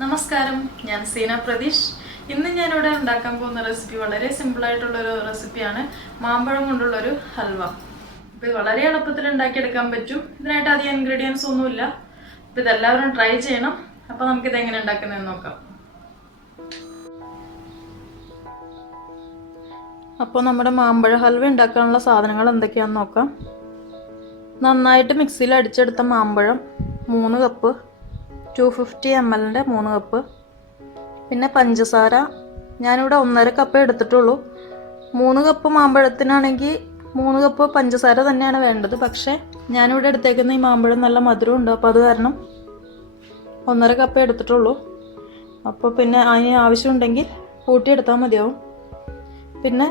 നമസ്കാരം, ഞാൻ സീന പ്രതീഷ്. ഇന്ന് ഞാനിവിടെ ഉണ്ടാക്കാൻ പോകുന്ന റെസിപ്പി വളരെ സിമ്പിളായിട്ടുള്ളൊരു റെസിപ്പിയാണ്. മാമ്പഴം കൊണ്ടുള്ളൊരു ഹൽവ. അപ്പോൾ ഇത് വളരെ എളുപ്പത്തിൽ ഉണ്ടാക്കിയെടുക്കാൻ പറ്റും. ഇതിനായിട്ട് അധികം ഇൻഗ്രീഡിയൻസ് ഒന്നുമില്ല. അപ്പോൾ ഇതെല്ലാവരും ട്രൈ ചെയ്യണം. അപ്പോൾ നമുക്കിത് എങ്ങനെ ഉണ്ടാക്കുന്നതെന്ന് നോക്കാം. അപ്പോൾ നമ്മുടെ മാമ്പഴ ഹൽവ ഉണ്ടാക്കാനുള്ള സാധനങ്ങൾ എന്തൊക്കെയാണെന്ന് നോക്കാം. നന്നായിട്ട് മിക്സിയിൽ അടിച്ചെടുത്ത മാമ്പഴം 3 കപ്പ്, 250 ml 3 കപ്പ്. പിന്നെ പഞ്ചസാര ഞാനിവിടെ 1.5 കപ്പ് എടുത്തിട്ടുള്ളൂ. 3 കപ്പ് മാമ്പഴത്തിനാണെങ്കിൽ 3 കപ്പ് പഞ്ചസാര തന്നെയാണ് വേണ്ടത്. പക്ഷേ ഞാനിവിടെ എടുത്തേക്കുന്ന ഈ മാമ്പഴം നല്ല മധുരമുണ്ട്, അപ്പോൾ അത് കാരണം 1.5 കപ്പ് എടുത്തിട്ടുള്ളൂ. അപ്പോൾ പിന്നെ അതിന് ആവശ്യമുണ്ടെങ്കിൽ കൂട്ടിയെടുത്താൽ മതിയാവും. പിന്നെ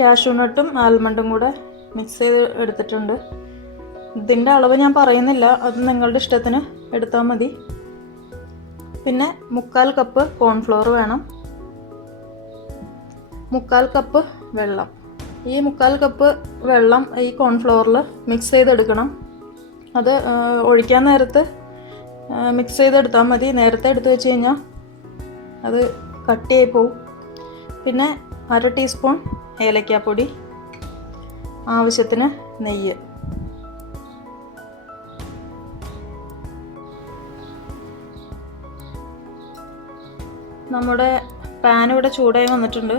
കാഷ്യൂനട്ടും ആൽമണ്ടും കൂടെ മിക്സ് ചെയ്ത് എടുത്തിട്ടുണ്ട്. ഇതിൻ്റെ അളവ് ഞാൻ പറയുന്നില്ല, അത് നിങ്ങളുടെ ഇഷ്ടത്തിന് എടുത്താൽ മതി. പിന്നെ 1/4 കപ്പ് കോൺഫ്ലോർ വേണം, 1/4 കപ്പ് വെള്ളം. ഈ 1/4 കപ്പ് വെള്ളം ഈ കോൺഫ്ലോറിൽ മിക്സ് ചെയ്തെടുക്കണം. അത് ഒഴിക്കാൻ നേരത്ത് മിക്സ് ചെയ്തെടുത്താൽ മതി. നേരത്തെ എടുത്ത് വെച്ച് കഴിഞ്ഞാൽ അത് കട്ടിയായി പോവും. പിന്നെ 1/2 ടീസ്പൂൺ ഏലക്കാപ്പൊടി, ആവശ്യത്തിന് നെയ്യ്. നമ്മുടെ പാൻ ഇവിടെ ചൂടായി വന്നിട്ടുണ്ട്.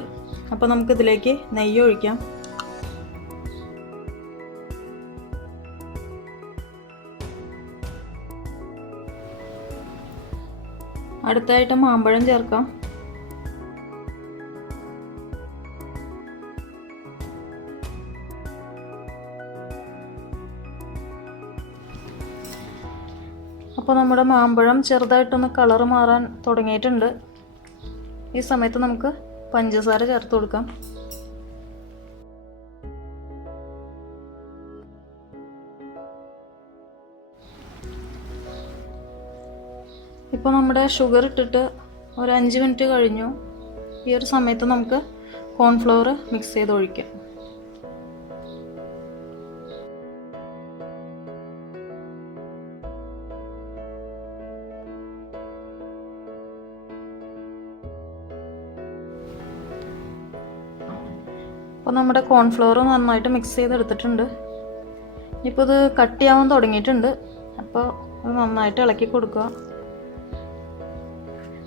അപ്പോൾ നമുക്കിതിലേക്ക് നെയ്യ് ഒഴിക്കാം. അടുത്തായിട്ട് മാമ്പഴം ചേർക്കാം. അപ്പോൾ നമ്മുടെ മാമ്പഴം ചെറുതായിട്ടൊന്ന് കളറ് മാറാൻ തുടങ്ങിയിട്ടുണ്ട്. ഈ സമയത്ത് നമുക്ക് പഞ്ചസാര ചേർത്ത് കൊടുക്കാം. ഇപ്പോൾ നമ്മുടെ ഷുഗർ ഇട്ടിട്ട് ഒരു 5 മിനിറ്റ് കഴിഞ്ഞു. ഈ ഒരു സമയത്ത് നമുക്ക് കോൺഫ്ലവർ മിക്സ് ചെയ്ത് ഒഴിക്കാം. അപ്പോൾ നമ്മുടെ കോൺഫ്ലവർ നന്നായിട്ട് മിക്സ് ചെയ്തെടുത്തിട്ടുണ്ട്. ഇപ്പോൾ ഇത് കട്ടിയാവാൻ തുടങ്ങിയിട്ടുണ്ട്. അപ്പോൾ അത് നന്നായിട്ട് ഇളക്കി കൊടുക്കുക.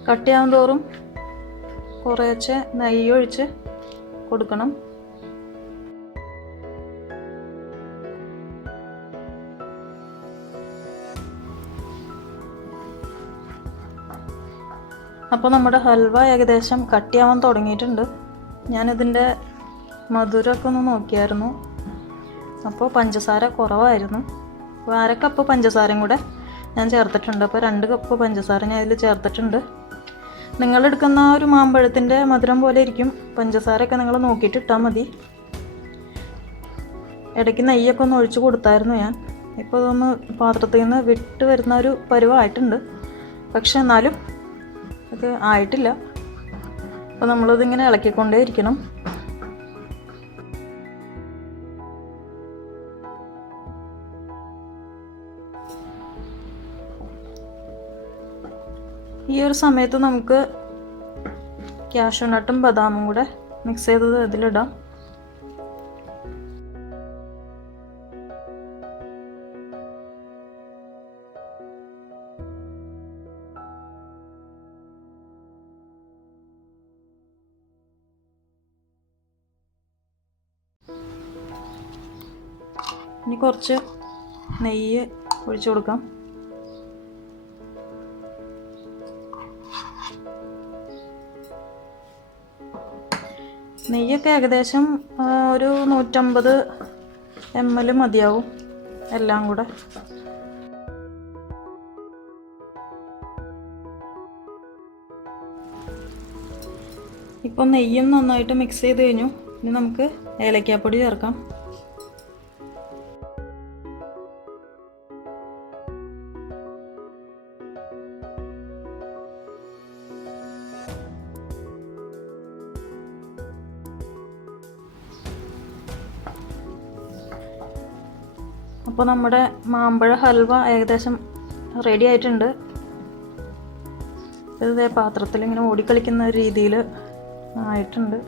കട്ടിയാവും തോറും കുറേശ്ശെ നെയ്യ് ഒഴിച്ച് കൊടുക്കണം. അപ്പോൾ നമ്മുടെ ഹൽവ ഏകദേശം കട്ടിയാവാൻ തുടങ്ങിയിട്ടുണ്ട്. ഞാനിതിൻ്റെ മധുരമൊക്കെ ഒന്ന് നോക്കിയായിരുന്നു. അപ്പോൾ പഞ്ചസാര കുറവായിരുന്നു. അപ്പോൾ 1/2 കപ്പ് പഞ്ചസാരയും കൂടെ ഞാൻ ചേർത്തിട്ടുണ്ട്. അപ്പോൾ 2 കപ്പ് പഞ്ചസാര ഞാൻ ഇതിൽ ചേർത്തിട്ടുണ്ട്. നിങ്ങളെടുക്കുന്ന ഒരു മാമ്പഴത്തിൻ്റെ മധുരം പോലെ ഇരിക്കും. പഞ്ചസാരയൊക്കെ നിങ്ങൾ നോക്കിയിട്ട് ഇട്ടാൽ മതി. ഇടയ്ക്ക് നെയ്യൊക്കെ ഒന്ന് ഒഴിച്ച് കൊടുത്തായിരുന്നു ഞാൻ. ഇപ്പോൾ ഇതൊന്ന് പാത്രത്തിൽ നിന്ന് വിട്ട് വരുന്ന ഒരു പരുവമായിട്ടുണ്ട്. പക്ഷെ എന്നാലും ഇത് ആയിട്ടില്ല. അപ്പോൾ നമ്മളിതിങ്ങനെ ഇളക്കിക്കൊണ്ടേ ഇരിക്കണം. ഈ ഒരു സമയത്ത് നമുക്ക് കാഷ്യൂനട്ടും ബദാമും കൂടെ മിക്സ് ചെയ്തത് ഇതിലിടാം. ഇനി കുറച്ച് നെയ്യ് ഒഴിച്ചു കൊടുക്കാം. നെയ്യൊക്കെ ഏകദേശം ഒരു 150 ml മതിയാവും എല്ലാം കൂടെ. ഇപ്പോൾ നെയ്യും നന്നായിട്ട് മിക്സ് ചെയ്ത് കഴിഞ്ഞു. ഇനി നമുക്ക് ഏലക്കാപ്പൊടി ചേർക്കാം. അപ്പോൾ നമ്മുടെ മാമ്പഴ ഹൽവ ഏകദേശം റെഡി ആയിട്ടുണ്ട്. ഇതേ പാത്രത്തിൽ ഇങ്ങനെ ഓടിക്കളിക്കുന്ന രീതിയിൽ ആയിട്ടുണ്ട്.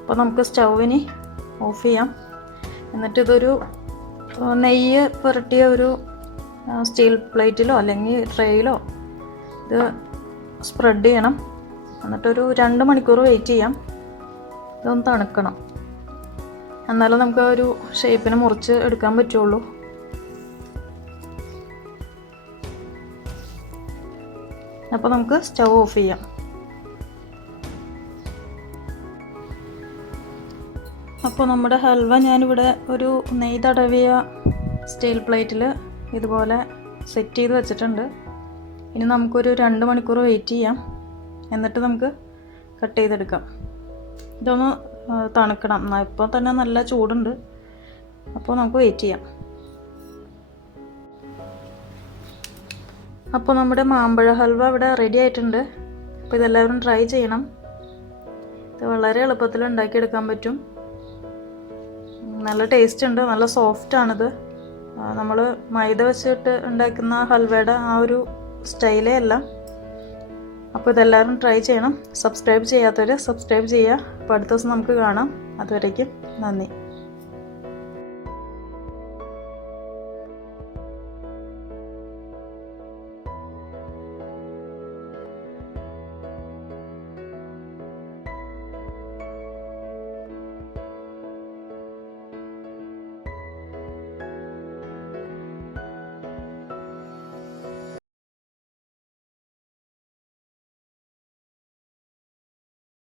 അപ്പോൾ നമുക്ക് സ്റ്റൗവിന് ഓഫ് ചെയ്യാം. എന്നിട്ട് ഇതൊരു നെയ്യ് പുരട്ടിയ ഒരു സ്റ്റീൽ പ്ലേറ്റിലോ അല്ലെങ്കിൽ ട്രേയിലോ ഇത് സ്പ്രെഡ് ചെയ്യണം. എന്നിട്ടൊരു 2 മണിക്കൂർ വെയിറ്റ് ചെയ്യാം. ഇതൊന്ന് തണുക്കണം, എന്നാലും നമുക്ക് ഒരു ഷേപ്പിന് മുറിച്ച് എടുക്കാൻ പറ്റുള്ളൂ. അപ്പോൾ നമുക്ക് സ്റ്റൗ ഓഫ് ചെയ്യാം. അപ്പോൾ നമ്മുടെ ഹൽവ ഞാനിവിടെ ഒരു നെയ്യ് തടവിയ സ്റ്റീൽ പ്ലേറ്റിൽ ഇതുപോലെ സെറ്റ് ചെയ്ത് വെച്ചിട്ടുണ്ട്. ഇനി നമുക്കൊരു 2 മണിക്കൂർ വെയിറ്റ് ചെയ്യാം. എന്നിട്ട് നമുക്ക് കട്ട് ചെയ്തെടുക്കാം. ഇതൊന്ന് തണുക്കണം. ഇപ്പോൾ തന്നെ നല്ല ചൂടുണ്ട്. അപ്പോൾ നമുക്ക് വെയിറ്റ് ചെയ്യാം. അപ്പോൾ നമ്മുടെ മാമ്പഴ ഹൽവ ഇവിടെ റെഡി ആയിട്ടുണ്ട്. അപ്പോൾ ഇതെല്ലാവരും ട്രൈ ചെയ്യണം. ഇത് വളരെ എളുപ്പത്തിൽ ഉണ്ടാക്കിയെടുക്കാൻ പറ്റും. നല്ല ടേസ്റ്റ് ഉണ്ട്, നല്ല സോഫ്റ്റാണിത്. നമ്മൾ മൈദ വെച്ചിട്ട് ഉണ്ടാക്കുന്ന ഹൽവയുടെ ആ ഒരു സ്റ്റൈലേ അല്ല. അപ്പോൾ ഇതെല്ലാവരും ട്രൈ ചെയ്യണം. സബ്സ്ക്രൈബ് ചെയ്യാത്തവർ സബ്സ്ക്രൈബ് ചെയ്യുക. അപ്പോൾ അടുത്ത ദിവസം നമുക്ക് കാണാം. അതുവരേക്കും നന്ദി.